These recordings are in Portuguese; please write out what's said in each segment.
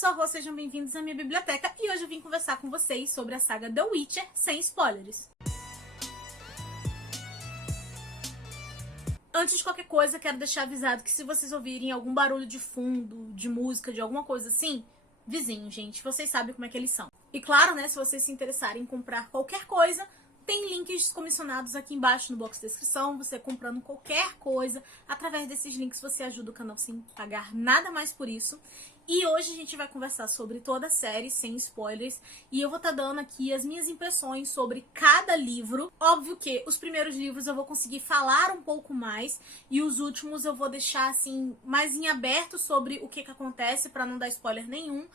sou a Rô, sejam bem-vindos à minha biblioteca e hoje eu vim conversar com vocês sobre a saga The Witcher sem spoilers. Antes de qualquer coisa, quero deixar avisado que se vocês ouvirem algum barulho de fundo, de música, de alguma coisa assim, vizinho, gente, vocês sabem como é que eles são. E claro, né, se vocês se interessarem em comprar qualquer coisa, tem links comissionados aqui embaixo no box de descrição. Você comprando qualquer coisa, através desses links você ajuda o canal sem pagar nada mais por isso. E hoje a gente vai conversar sobre toda a série, sem spoilers. E eu vou estar dando aqui as minhas impressões sobre cada livro. Óbvio que os primeiros livros eu vou conseguir falar um pouco mais. E os últimos eu vou deixar assim, mais em aberto sobre o que acontece, para não dar spoiler nenhum.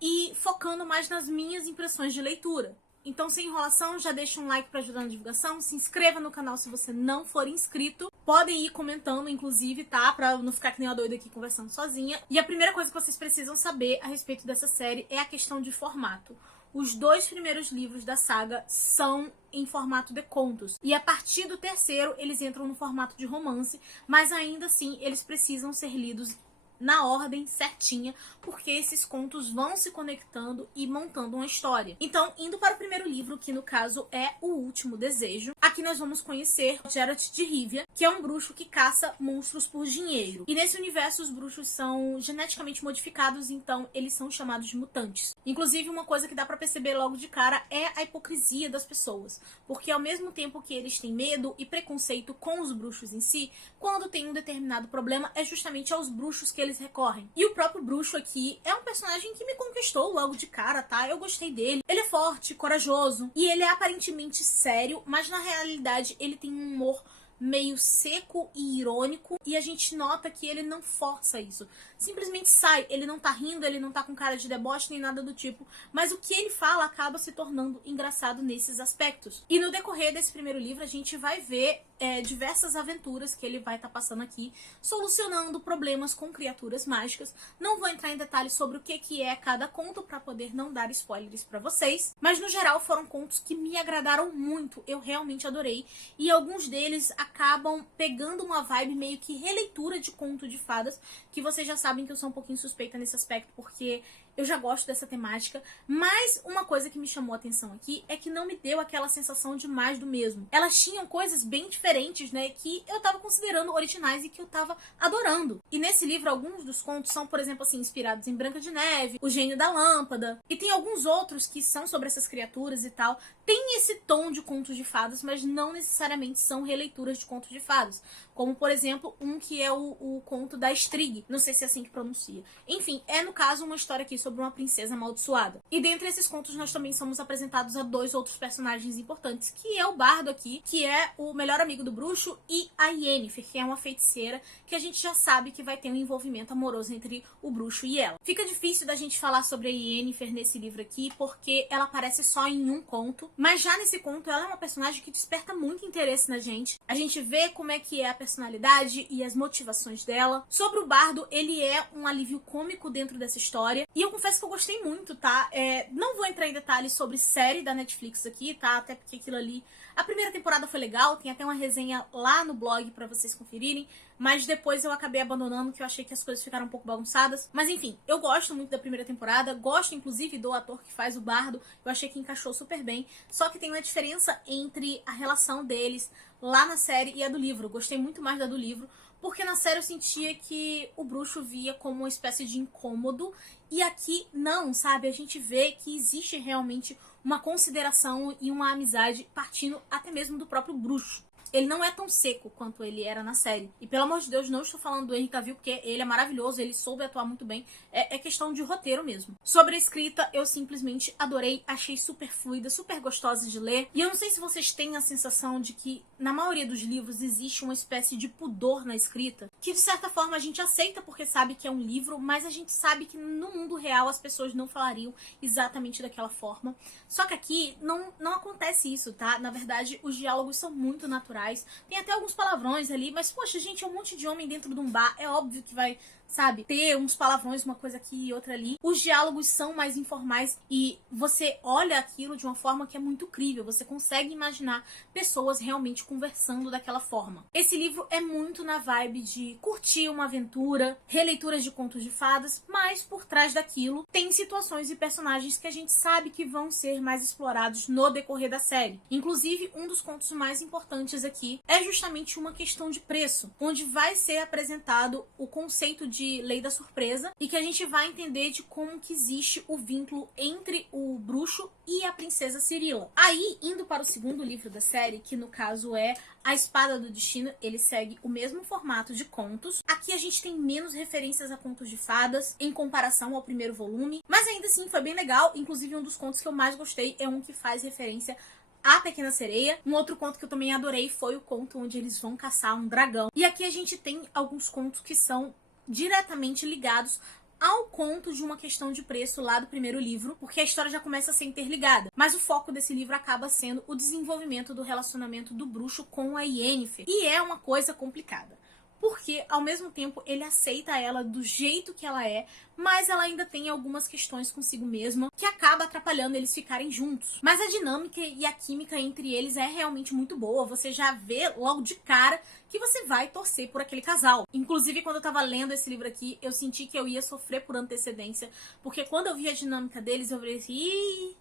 E focando mais nas minhas impressões de leitura. Então, sem enrolação, já deixa um like para ajudar na divulgação, se inscreva no canal se você não for inscrito. Podem ir comentando, inclusive, tá? Pra não ficar que nem uma doida aqui conversando sozinha. E a primeira coisa que vocês precisam saber a respeito dessa série é a questão de formato. Os 2 primeiros livros da saga são em formato de contos. E a partir do terceiro, eles entram no formato de romance, mas ainda assim, eles precisam ser lidos na ordem certinha, porque esses contos vão se conectando e montando uma história. Então, indo para o primeiro livro, que no caso é O Último Desejo, aqui nós vamos conhecer Geralt de Rivia, que é um bruxo que caça monstros por dinheiro. E nesse universo, os bruxos são geneticamente modificados, então eles são chamados de mutantes. Inclusive, uma coisa que dá pra perceber logo de cara é a hipocrisia das pessoas, porque ao mesmo tempo que eles têm medo e preconceito com os bruxos em si, quando tem um determinado problema, é justamente aos bruxos que eles recorrem. E o próprio bruxo aqui é um personagem que me conquistou logo de cara, tá? Eu gostei dele. Ele é forte, corajoso, e ele é aparentemente sério, mas na realidade ele tem um humor meio seco e irônico, e a gente nota que ele não força isso. Simplesmente sai, ele não tá rindo, ele não tá com cara de deboche nem nada do tipo, mas o que ele fala acaba se tornando engraçado nesses aspectos. E no decorrer desse primeiro livro a gente vai ver diversas aventuras que ele vai estar passando aqui, solucionando problemas com criaturas mágicas. Não vou entrar em detalhes sobre o que é cada conto para poder não dar spoilers para vocês, mas no geral foram contos que me agradaram muito, eu realmente adorei, e alguns deles acabam pegando uma vibe meio que releitura de conto de fadas, que vocês já sabem que eu sou um pouquinho suspeita nesse aspecto, porque eu já gosto dessa temática, mas uma coisa que me chamou a atenção aqui é que não me deu aquela sensação de mais do mesmo. Elas tinham coisas bem diferentes, né, que eu tava considerando originais e que eu tava adorando. E nesse livro, alguns dos contos são, por exemplo, assim, inspirados em Branca de Neve, O Gênio da Lâmpada, e tem alguns outros que são sobre essas criaturas e tal. Tem esse tom de contos de fadas, mas não necessariamente são releituras de contos de fadas. Como, por exemplo, um que é o conto da Strig. Não sei se é assim que pronuncia. Enfim, é, no caso, uma história aqui sobre uma princesa amaldiçoada. E dentre esses contos, nós também somos apresentados a 2 outros personagens importantes, que é o Bardo aqui, que é o melhor amigo do bruxo, e a Yennefer, que é uma feiticeira, que a gente já sabe que vai ter um envolvimento amoroso entre o bruxo e ela. Fica difícil da gente falar sobre a Yennefer nesse livro aqui, porque ela aparece só em um conto, mas já nesse conto ela é uma personagem que desperta muito interesse na gente. A gente vê como é que é a personalidade e as motivações dela. Sobre o Bardo, ele é um alívio cômico dentro dessa história, e eu confesso que eu gostei muito, tá? Não vou entrar em detalhes sobre série da Netflix aqui, tá? Até porque aquilo ali... A primeira temporada foi legal, tem até uma resenha lá no blog pra vocês conferirem, mas depois eu acabei abandonando, que eu achei que as coisas ficaram um pouco bagunçadas. Mas enfim, eu gosto muito da primeira temporada, gosto inclusive do ator que faz o Bardo, eu achei que encaixou super bem, só que tem uma diferença entre a relação deles lá na série e a do livro. Eu gostei muito mais da do livro, porque na série eu sentia que o bruxo via como uma espécie de incômodo, e aqui não, sabe? A gente vê que existe realmente uma consideração e uma amizade partindo até mesmo do próprio bruxo. Ele não é tão seco quanto ele era na série. E pelo amor de Deus, não estou falando do Henry Cavill, porque ele é maravilhoso, ele soube atuar muito bem. É questão de roteiro mesmo. Sobre a escrita, eu simplesmente adorei, achei super fluida, super gostosa de ler. E eu não sei se vocês têm a sensação de que, na maioria dos livros, existe uma espécie de pudor na escrita, que de certa forma a gente aceita porque sabe que é um livro, mas a gente sabe que no mundo real as pessoas não falariam exatamente daquela forma. Só que aqui não acontece isso, tá? Na verdade, os diálogos são muito naturais. Tem até alguns palavrões ali, mas poxa, gente, é um monte de homem dentro de um bar. É óbvio que vai sabe? Ter uns palavrões, uma coisa aqui e outra ali. Os diálogos são mais informais e você olha aquilo de uma forma que é muito crível. Você consegue imaginar pessoas realmente conversando daquela forma. Esse livro é muito na vibe de curtir uma aventura, releituras de contos de fadas, mas por trás daquilo tem situações e personagens que a gente sabe que vão ser mais explorados no decorrer da série. Inclusive, um dos contos mais importantes aqui é justamente uma questão de preço, onde vai ser apresentado o conceito de lei da surpresa e que a gente vai entender de como que existe o vínculo entre o bruxo e a princesa Cirila. Aí, indo para o segundo livro da série, que no caso é A Espada do Destino, ele segue o mesmo formato de contos. Aqui a gente tem menos referências a contos de fadas em comparação ao primeiro volume, mas ainda assim foi bem legal. Inclusive, um dos contos que eu mais gostei é um que faz referência A Pequena Sereia. Um outro conto que eu também adorei foi o conto onde eles vão caçar um dragão. E aqui a gente tem alguns contos que são diretamente ligados ao conto de uma questão de preço lá do primeiro livro, porque a história já começa a ser interligada. Mas o foco desse livro acaba sendo o desenvolvimento do relacionamento do bruxo com a Yennefer. E é uma coisa complicada, porque ao mesmo tempo ele aceita ela do jeito que ela é, mas ela ainda tem algumas questões consigo mesma que acaba atrapalhando eles ficarem juntos. Mas a dinâmica e a química entre eles é realmente muito boa. Você já vê logo de cara que você vai torcer por aquele casal. Inclusive, quando eu tava lendo esse livro aqui, eu senti que eu ia sofrer por antecedência, porque quando eu vi a dinâmica deles, eu falei assim, ih,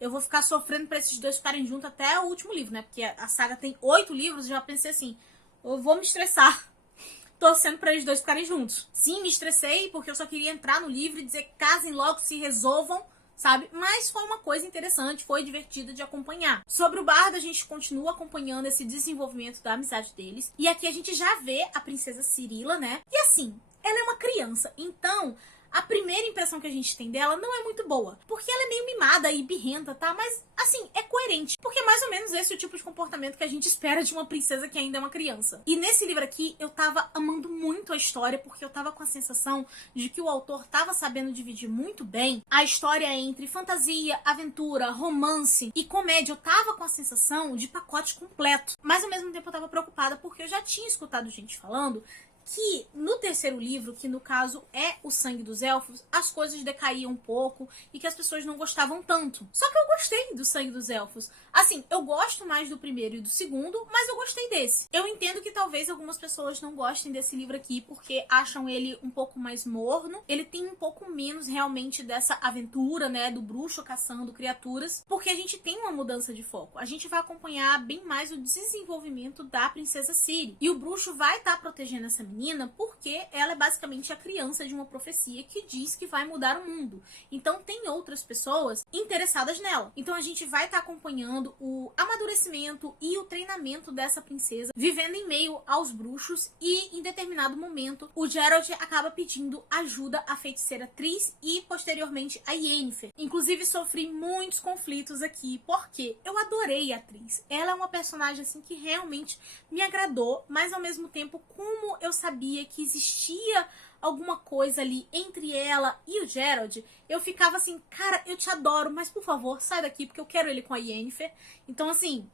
eu vou ficar sofrendo pra esses dois ficarem juntos até o último livro, né? Porque a saga tem 8 livros, eu já pensei assim, eu vou me estressar torcendo pra eles dois ficarem juntos. Sim, me estressei porque eu só queria entrar no livro e dizer casem logo, se resolvam, sabe? Mas foi uma coisa interessante, foi divertida de acompanhar. Sobre o Bardo, a gente continua acompanhando esse desenvolvimento da amizade deles. E aqui a gente já vê a princesa Cirila, né? E assim, ela é uma criança, então a primeira impressão que a gente tem dela não é muito boa. Porque ela é meio mimada e birrenta, tá? Mas, assim, é coerente. Porque é mais ou menos esse é o tipo de comportamento que a gente espera de uma princesa que ainda é uma criança. E nesse livro aqui, eu tava amando muito a história, porque eu tava com a sensação de que o autor tava sabendo dividir muito bem a história entre fantasia, aventura, romance e comédia. Eu tava com a sensação de pacote completo. Mas, ao mesmo tempo, eu tava preocupada porque eu já tinha escutado gente falando que no terceiro livro, que no caso é O Sangue dos Elfos, as coisas decaíam um pouco e que as pessoas não gostavam tanto. Só que eu gostei do Sangue dos Elfos. Assim, eu gosto mais do primeiro e do segundo, mas eu gostei desse. Eu entendo que talvez algumas pessoas não gostem desse livro aqui porque acham ele um pouco mais morno. Ele tem um pouco menos realmente dessa aventura, né, do bruxo caçando criaturas, porque a gente tem uma mudança de foco. A gente vai acompanhar bem mais o desenvolvimento da princesa Ciri. E o bruxo vai estar protegendo essa menina porque ela é basicamente a criança de uma profecia que diz que vai mudar o mundo. Então tem outras pessoas interessadas nela. Então a gente vai estar acompanhando o amadurecimento e o treinamento dessa princesa, vivendo em meio aos bruxos, e em determinado momento o Geralt acaba pedindo ajuda à feiticeira Triss e posteriormente a Yennefer. Inclusive sofri muitos conflitos aqui, porque eu adorei a Triss. Ela é uma personagem assim que realmente me agradou, mas ao mesmo tempo, como eu sabia que existia alguma coisa ali entre ela e o Geralt, eu ficava assim, cara, eu te adoro, mas por favor, sai daqui, porque eu quero ele com a Yennefer. Então, assim,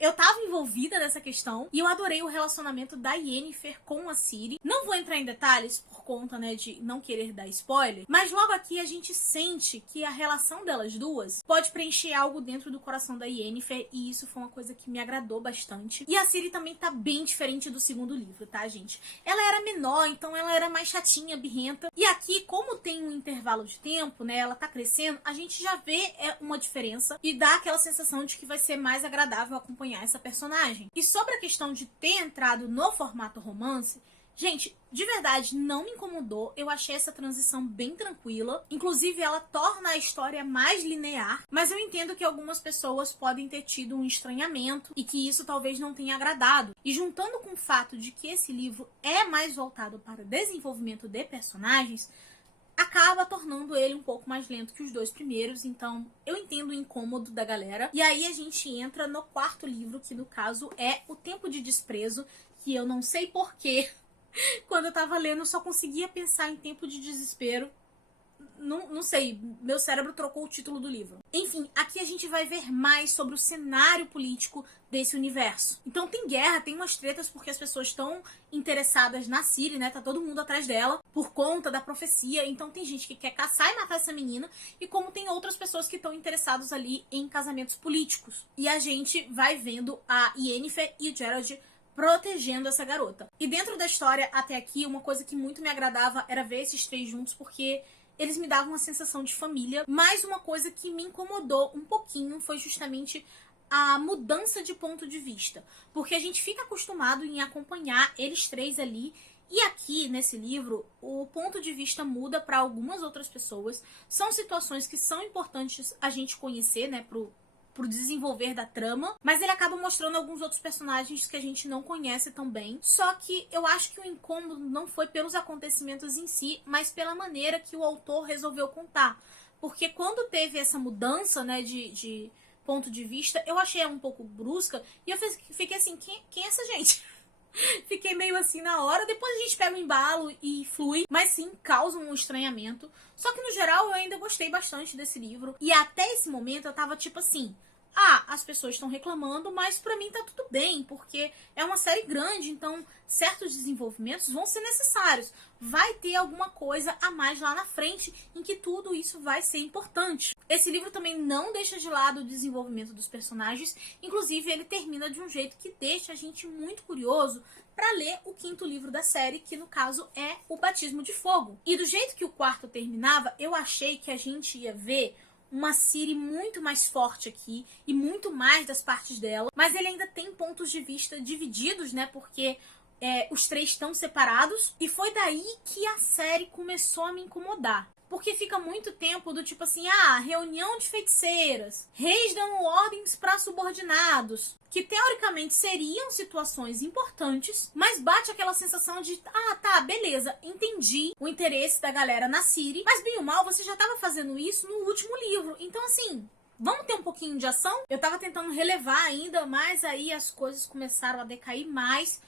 eu tava envolvida nessa questão e eu adorei o relacionamento da Yennefer com a Ciri. Não vou entrar em detalhes por conta, né, de não querer dar spoiler, mas logo aqui a gente sente que a relação delas duas pode preencher algo dentro do coração da Yennefer, e isso foi uma coisa que me agradou bastante. E a Ciri também tá bem diferente do segundo livro, tá, gente? Ela era menor, então ela era mais chatinha, birrenta. E aqui, como tem um intervalo de tempo, né, ela tá crescendo, a gente já vê uma diferença e dá aquela sensação de que vai ser mais agradável acompanhar essa personagem. E sobre a questão de ter entrado no formato romance, gente, de verdade, não me incomodou. Eu achei essa transição bem tranquila. Inclusive, ela torna a história mais linear. Mas eu entendo que algumas pessoas podem ter tido um estranhamento e que isso talvez não tenha agradado. E juntando com o fato de que esse livro é mais voltado para o desenvolvimento de personagens, acaba tornando ele um pouco mais lento que os dois primeiros. Então, eu entendo o incômodo da galera. E aí a gente entra no quarto livro, que no caso é O Tempo de Desprezo, que eu não sei porquê. Quando eu tava lendo, eu só conseguia pensar em Tempo de Desespero. Não sei, meu cérebro trocou o título do livro. Enfim, aqui a gente vai ver mais sobre o cenário político desse universo. Então tem guerra, tem umas tretas porque as pessoas estão interessadas na Ciri, né? Tá todo mundo atrás dela por conta da profecia. Então tem gente que quer caçar e matar essa menina, e como tem outras pessoas que estão interessadas ali em casamentos políticos. E a gente vai vendo a Yennefer e o Geralt protegendo essa garota. E dentro da história, até aqui, uma coisa que muito me agradava era ver esses três juntos, porque eles me davam uma sensação de família. Mas uma coisa que me incomodou um pouquinho foi justamente a mudança de ponto de vista. Porque a gente fica acostumado em acompanhar eles três ali, e aqui, nesse livro, o ponto de vista muda para algumas outras pessoas. São situações que são importantes a gente conhecer, né, pro desenvolver da trama, mas ele acaba mostrando alguns outros personagens que a gente não conhece tão bem. Só que eu acho que o incômodo não foi pelos acontecimentos em si, mas pela maneira que o autor resolveu contar. Porque quando teve essa mudança, né, de ponto de vista, eu achei ela um pouco brusca, e eu fiquei assim, quem é essa gente? Fiquei meio assim na hora, depois a gente pega o embalo e flui, mas sim, causa um estranhamento. Só que no geral eu ainda gostei bastante desse livro, e até esse momento eu tava tipo assim, as pessoas estão reclamando, mas pra mim tá tudo bem, porque é uma série grande, então certos desenvolvimentos vão ser necessários. Vai ter alguma coisa a mais lá na frente em que tudo isso vai ser importante. Esse livro também não deixa de lado o desenvolvimento dos personagens, inclusive ele termina de um jeito que deixa a gente muito curioso para ler o quinto livro da série, que no caso é O Batismo de Fogo. E do jeito que o quarto terminava, eu achei que a gente ia ver uma Ciri muito mais forte aqui e muito mais das partes dela, mas ele ainda tem pontos de vista divididos, né, porque os três estão separados, e foi daí que a série começou a me incomodar. Porque fica muito tempo do tipo assim, reunião de feiticeiras, reis dando ordens para subordinados, que teoricamente seriam situações importantes, mas bate aquela sensação de, tá, beleza, entendi o interesse da galera na Ciri, mas bem ou mal você já tava fazendo isso no último livro, então assim, vamos ter um pouquinho de ação? Eu tava tentando relevar ainda, mas aí as coisas começaram a decair mais,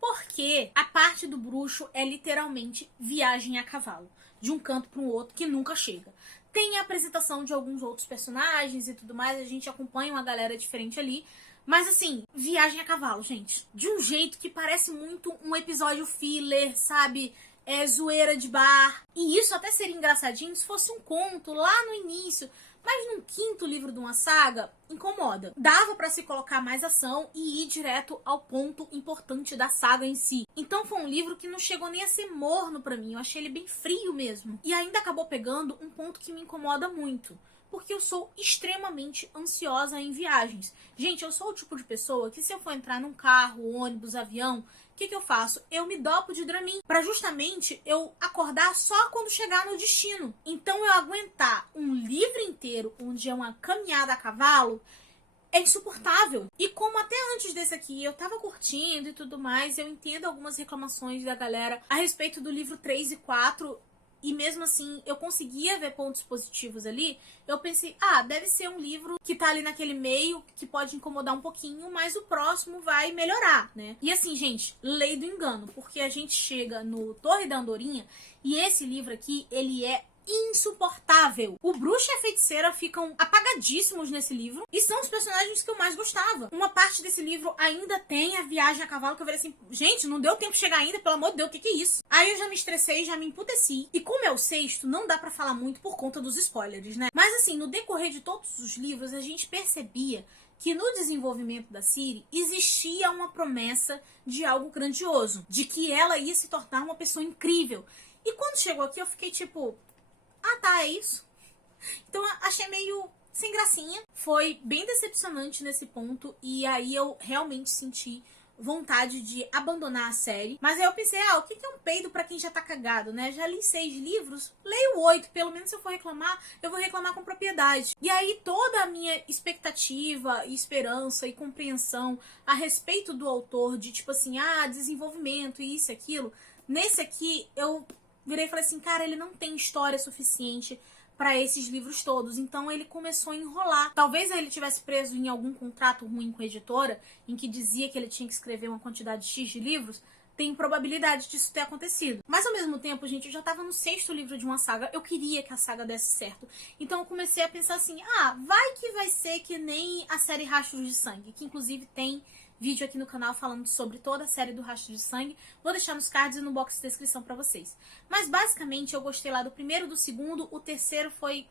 porque a parte do bruxo é literalmente viagem a cavalo, de um canto para um outro, que nunca chega. Tem a apresentação de alguns outros personagens e tudo mais, a gente acompanha uma galera diferente ali, mas assim, viagem a cavalo, gente. De um jeito que parece muito um episódio filler, sabe? Zoeira de bar. E isso até seria engraçadinho se fosse um conto lá no início, mas num quinto livro de uma saga, incomoda. Dava pra se colocar mais ação e ir direto ao ponto importante da saga em si. Então foi um livro que não chegou nem a ser morno pra mim, eu achei ele bem frio mesmo. E ainda acabou pegando um ponto que me incomoda muito, porque eu sou extremamente ansiosa em viagens. Gente, eu sou o tipo de pessoa que se eu for entrar num carro, ônibus, avião, o que eu faço? Eu me dopo de Dramin, pra justamente eu acordar só quando chegar no destino. Então eu aguentar um livro inteiro, onde é uma caminhada a cavalo, é insuportável. E como até antes desse aqui eu tava curtindo e tudo mais, eu entendo algumas reclamações da galera a respeito do livro 3 e 4, e mesmo assim eu conseguia ver pontos positivos ali, eu pensei, deve ser um livro que tá ali naquele meio, que pode incomodar um pouquinho, mas o próximo vai melhorar, né? E assim, gente, lei do engano, porque a gente chega no Torre da Andorinha, e esse livro aqui, ele é insuportável. O bruxo e a feiticeira ficam apagadíssimos nesse livro, e são os personagens que eu mais gostava. Uma parte desse livro ainda tem a viagem a cavalo, que eu falei assim, gente, não deu tempo de chegar ainda, pelo amor de Deus, o que é isso? Aí eu já me estressei, já me emputeci, e como é o sexto, não dá pra falar muito por conta dos spoilers, né? Mas assim, no decorrer de todos os livros, a gente percebia que no desenvolvimento da Ciri existia uma promessa de algo grandioso, de que ela ia se tornar uma pessoa incrível. E quando chegou aqui, eu fiquei tipo, tá, é isso. Então achei meio sem gracinha. Foi bem decepcionante nesse ponto. E aí eu realmente senti vontade de abandonar a série. Mas aí eu pensei, o que é um peido pra quem já tá cagado, né? Já li 6 livros, leio 8. Pelo menos se eu for reclamar, eu vou reclamar com propriedade. E aí toda a minha expectativa, esperança e compreensão a respeito do autor, de tipo assim, desenvolvimento e isso e aquilo, nesse aqui eu virei e falei assim, cara, ele não tem história suficiente para esses livros todos, então ele começou a enrolar. Talvez ele tivesse preso em algum contrato ruim com a editora, em que dizia que ele tinha que escrever uma quantidade X de livros, tem probabilidade disso ter acontecido. Mas ao mesmo tempo, gente, eu já tava no 6º livro de uma saga, eu queria que a saga desse certo. Então eu comecei a pensar assim, vai que vai ser que nem a série Rastros de Sangue, que inclusive tem vídeo aqui no canal falando sobre toda a série do Rastro de Sangue. Vou deixar nos cards e no box de descrição pra vocês. Mas basicamente eu gostei lá do primeiro, do segundo, o terceiro foi...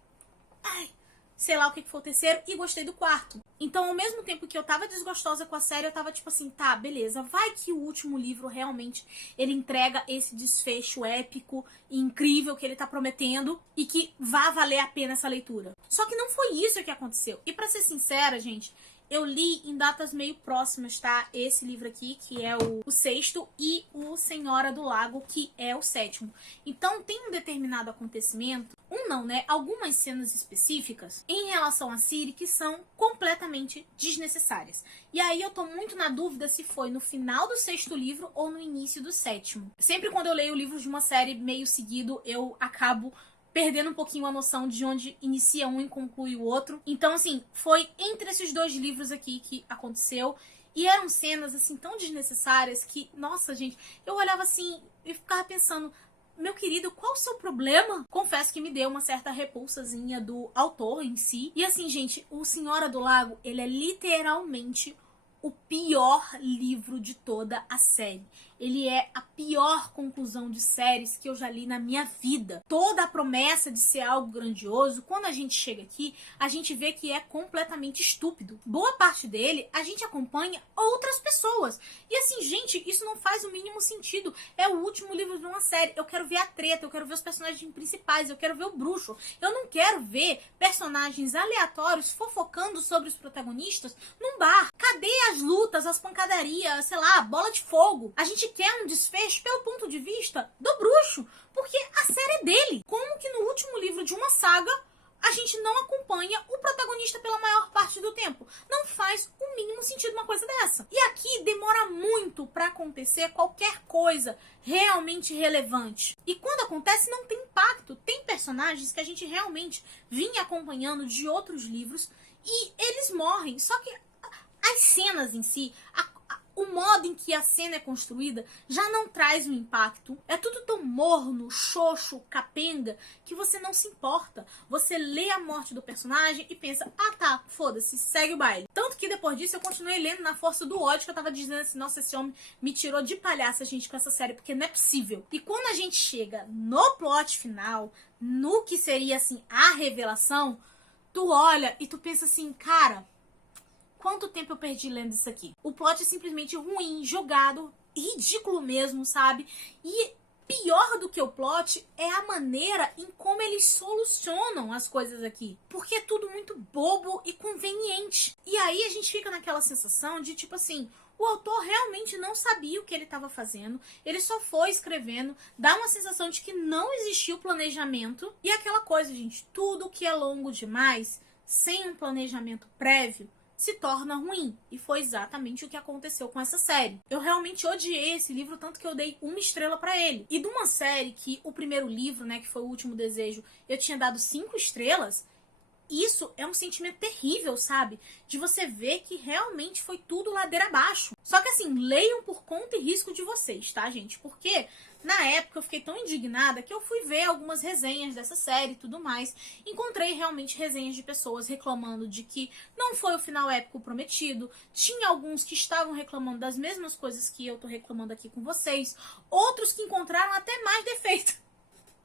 sei lá o que foi o terceiro, e gostei do quarto. Então, ao mesmo tempo que eu tava desgostosa com a série, eu tava tipo assim, tá, beleza, vai que o último livro realmente ele entrega esse desfecho épico e incrível que ele tá prometendo e que vá valer a pena essa leitura. Só que não foi isso que aconteceu. E pra ser sincera, gente, eu li em datas meio próximas, tá? Esse livro aqui, que é o 6º, e o Senhora do Lago, que é o 7º. Então, tem um determinado acontecimento, algumas cenas específicas em relação a Ciri que são completamente desnecessárias. E aí eu tô muito na dúvida se foi no final do 6º livro ou no início do 7º. Sempre quando eu leio livros de uma série meio seguido, eu acabo perdendo um pouquinho a noção de onde inicia um e conclui o outro. Então, assim, foi entre esses dois livros aqui que aconteceu. E eram cenas, assim, tão desnecessárias que, nossa, gente, eu olhava assim e ficava pensando, meu querido, qual o seu problema? Confesso que me deu uma certa repulsazinha do autor em si. E assim, gente, o Senhora do Lago, ele é literalmente o pior livro de toda a série. Ele é a pior conclusão de séries que eu já li na minha vida. Toda a promessa de ser algo grandioso, quando a gente chega aqui, a gente vê que é completamente estúpido. Boa parte dele, a gente acompanha outras pessoas. E assim, gente, isso não faz o mínimo sentido. É o último livro de uma série. Eu quero ver a treta, eu quero ver os personagens principais, eu quero ver o bruxo. Eu não quero ver personagens aleatórios fofocando sobre os protagonistas num bar. Cadê as lutas, as pancadarias, sei lá, bola de fogo? A gente quer um desfecho pelo ponto de vista do bruxo, porque a série é dele. Como que no último livro de uma saga a gente não acompanha o protagonista pela maior parte do tempo? Não faz o mínimo sentido uma coisa dessa. E aqui demora muito pra acontecer qualquer coisa realmente relevante. E quando acontece não tem impacto. Tem personagens que a gente realmente vinha acompanhando de outros livros e eles morrem. Só que as cenas em si, o modo em que a cena é construída já não traz um impacto. É tudo tão morno, xoxo, capenga, que você não se importa. Você lê a morte do personagem e pensa, tá, foda-se, segue o baile. Tanto que depois disso eu continuei lendo na força do ódio, que eu tava dizendo assim, nossa, esse homem me tirou de palhaça, gente, com essa série, porque não é possível. E quando a gente chega no plot final, no que seria, assim, a revelação, tu olha e tu pensa assim, cara, quanto tempo eu perdi lendo isso aqui? O plot é simplesmente ruim, jogado, ridículo mesmo, sabe? E pior do que o plot é a maneira em como eles solucionam as coisas aqui. Porque é tudo muito bobo e conveniente. E aí a gente fica naquela sensação de tipo assim, o autor realmente não sabia o que ele estava fazendo, ele só foi escrevendo, dá uma sensação de que não existiu planejamento. E aquela coisa, gente, tudo que é longo demais, sem um planejamento prévio, se torna ruim. E foi exatamente o que aconteceu com essa série. Eu realmente odiei esse livro, tanto que eu dei 1 estrela pra ele. E de uma série que o primeiro livro, né, que foi O Último Desejo, eu tinha dado 5 estrelas, isso é um sentimento terrível, sabe? De você ver que realmente foi tudo ladeira abaixo. Só que assim, leiam por conta e risco de vocês, tá, gente? Porque na época eu fiquei tão indignada que eu fui ver algumas resenhas dessa série e tudo mais. Encontrei realmente resenhas de pessoas reclamando de que não foi o final épico prometido. Tinha alguns que estavam reclamando das mesmas coisas que eu tô reclamando aqui com vocês. Outros que encontraram até mais defeito.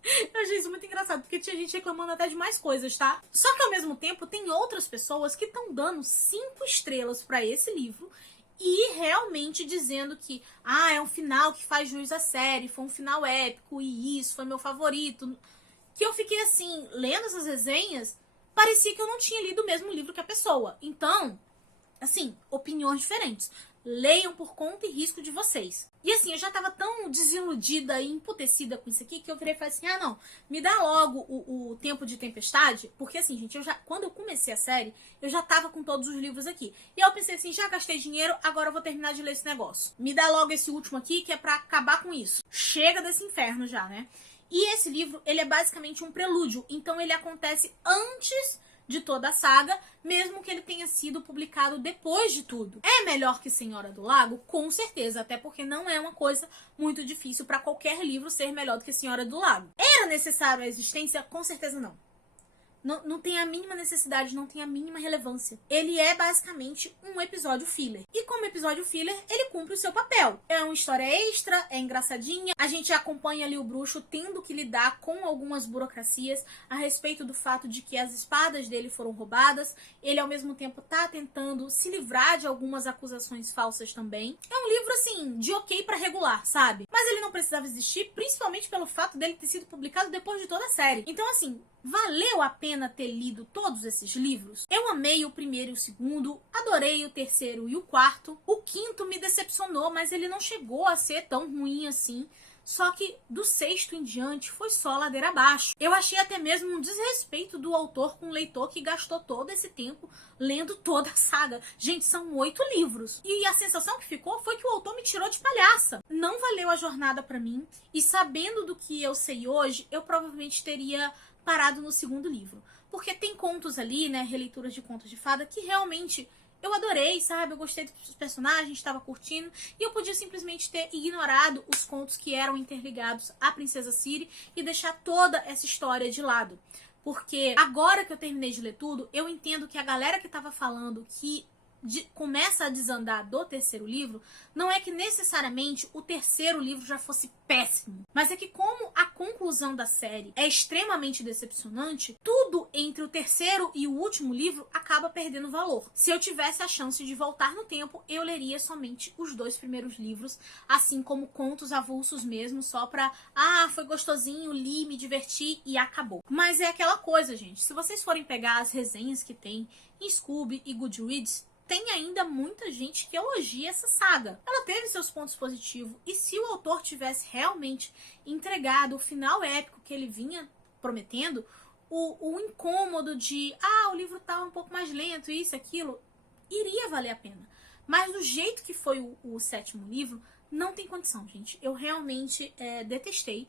Eu achei isso muito engraçado, porque tinha gente reclamando até de mais coisas, tá? Só que ao mesmo tempo tem outras pessoas que estão dando 5 estrelas pra esse livro e realmente dizendo que é um final que faz jus à série, foi um final épico e isso foi meu favorito. Que eu fiquei assim, lendo essas resenhas, parecia que eu não tinha lido o mesmo livro que a pessoa. Então, assim, opiniões diferentes. Leiam por conta e risco de vocês. E assim, eu já tava tão desiludida e emputecida com isso aqui que eu virei e falei assim, não, me dá logo o Tempo de Tempestade, porque assim, gente, quando eu comecei a série, eu já tava com todos os livros aqui. E aí eu pensei assim, já gastei dinheiro, agora eu vou terminar de ler esse negócio. Me dá logo esse último aqui, que é pra acabar com isso. Chega desse inferno já, né? E esse livro, ele é basicamente um prelúdio, então ele acontece antes de toda a saga, mesmo que ele tenha sido publicado depois de tudo. É melhor que Senhora do Lago? Com certeza, até porque não é uma coisa muito difícil para qualquer livro ser melhor do que Senhora do Lago. Era necessário a existência? Com certeza não. Não tem a mínima necessidade, não tem a mínima relevância. Ele é basicamente um episódio filler. E como episódio filler, ele cumpre o seu papel. É uma história extra, é engraçadinha. A gente acompanha ali o bruxo tendo que lidar com algumas burocracias a respeito do fato de que as espadas dele foram roubadas. Ele, ao mesmo tempo, tá tentando se livrar de algumas acusações falsas também. É um livro, assim, de ok pra regular, sabe? Mas ele não precisava existir, principalmente pelo fato dele ter sido publicado depois de toda a série. Então, assim, valeu a pena ter lido todos esses livros? Eu amei o primeiro e o segundo, adorei o terceiro e o quarto. O quinto me decepcionou, mas ele não chegou a ser tão ruim assim. Só que do sexto em diante foi só ladeira abaixo. Eu achei até mesmo um desrespeito do autor com o leitor que gastou todo esse tempo lendo toda a saga. Gente, são 8 livros. E a sensação que ficou foi que o autor me tirou de palhaça. Não valeu a jornada pra mim. E sabendo do que eu sei hoje, eu provavelmente teria parado no segundo livro. Porque tem contos ali, né, releituras de contos de fada, que realmente eu adorei, sabe? Eu gostei dos personagens, estava curtindo, e eu podia simplesmente ter ignorado os contos que eram interligados à Princesa Ciri e deixar toda essa história de lado. Porque agora que eu terminei de ler tudo, eu entendo que a galera que estava falando que começa a desandar do terceiro livro, não é que necessariamente o terceiro livro já fosse péssimo, mas é que como a conclusão da série é extremamente decepcionante, tudo entre o terceiro e o último livro acaba perdendo valor. Se eu tivesse a chance de voltar no tempo, eu leria somente os 2 primeiros livros, assim como contos avulsos mesmo, só pra, foi gostosinho, li, me diverti e acabou. Mas é aquela coisa, gente, se vocês forem pegar as resenhas que tem em Scoob e Goodreads, tem ainda muita gente que elogia essa saga. Ela teve seus pontos positivos, e se o autor tivesse realmente entregado o final épico que ele vinha prometendo, o incômodo de, o livro tá um pouco mais lento, isso, aquilo, iria valer a pena. Mas do jeito que foi o 7º livro, não tem condição, gente. Eu realmente detestei.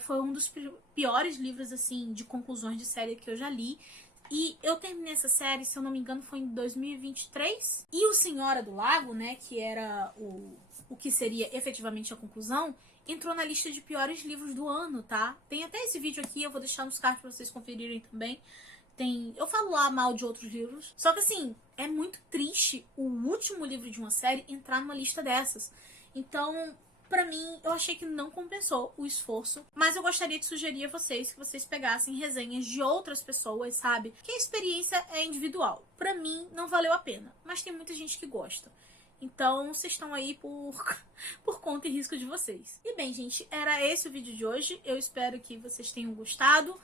Foi um dos piores livros, assim, de conclusões de série que eu já li. E eu terminei essa série, se eu não me engano, foi em 2023. E o Senhora do Lago, né, que era o que seria efetivamente a conclusão, entrou na lista de piores livros do ano, tá? Tem até esse vídeo aqui, eu vou deixar nos cards pra vocês conferirem também. Eu falo lá mal de outros livros. Só que, assim, é muito triste o último livro de uma série entrar numa lista dessas. Então, pra mim, eu achei que não compensou o esforço, mas eu gostaria de sugerir a vocês que vocês pegassem resenhas de outras pessoas, sabe? Que a experiência é individual. Pra mim, não valeu a pena, mas tem muita gente que gosta. Então, vocês estão aí por conta e risco de vocês. E bem, gente, era esse o vídeo de hoje. Eu espero que vocês tenham gostado.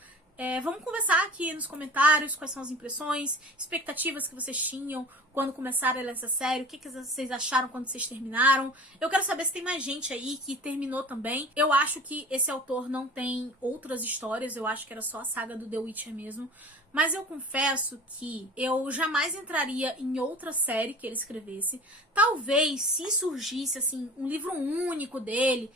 Vamos conversar aqui nos comentários quais são as impressões, expectativas que vocês tinham quando começaram a ler essa série, o que vocês acharam quando vocês terminaram. Eu quero saber se tem mais gente aí que terminou também. Eu acho que esse autor não tem outras histórias, eu acho que era só a saga do The Witcher mesmo. Mas eu confesso que eu jamais entraria em outra série que ele escrevesse. Talvez, se surgisse assim um livro único dele,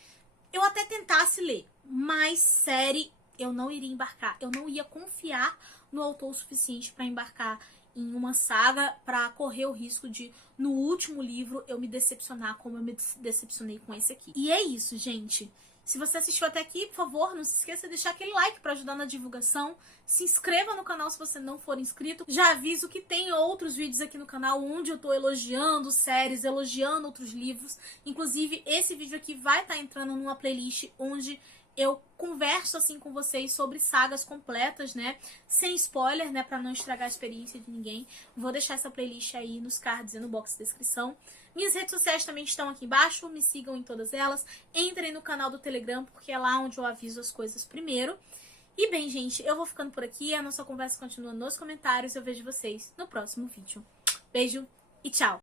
eu até tentasse ler. Mas série, eu não iria embarcar. Eu não ia confiar no autor o suficiente para embarcar em uma saga para correr o risco de, no último livro, eu me decepcionar como eu me decepcionei com esse aqui. E é isso, gente. Se você assistiu até aqui, por favor, não se esqueça de deixar aquele like para ajudar na divulgação. Se inscreva no canal se você não for inscrito. Já aviso que tem outros vídeos aqui no canal onde eu tô elogiando séries, elogiando outros livros. Inclusive, esse vídeo aqui vai estar entrando numa playlist onde eu converso assim com vocês sobre sagas completas, né? Sem spoiler, né? Pra não estragar a experiência de ninguém. Vou deixar essa playlist aí nos cards e no box de descrição. Minhas redes sociais também estão aqui embaixo. Me sigam em todas elas. Entrem no canal do Telegram, porque é lá onde eu aviso as coisas primeiro. E bem, gente, eu vou ficando por aqui. A nossa conversa continua nos comentários. Eu vejo vocês no próximo vídeo. Beijo e tchau!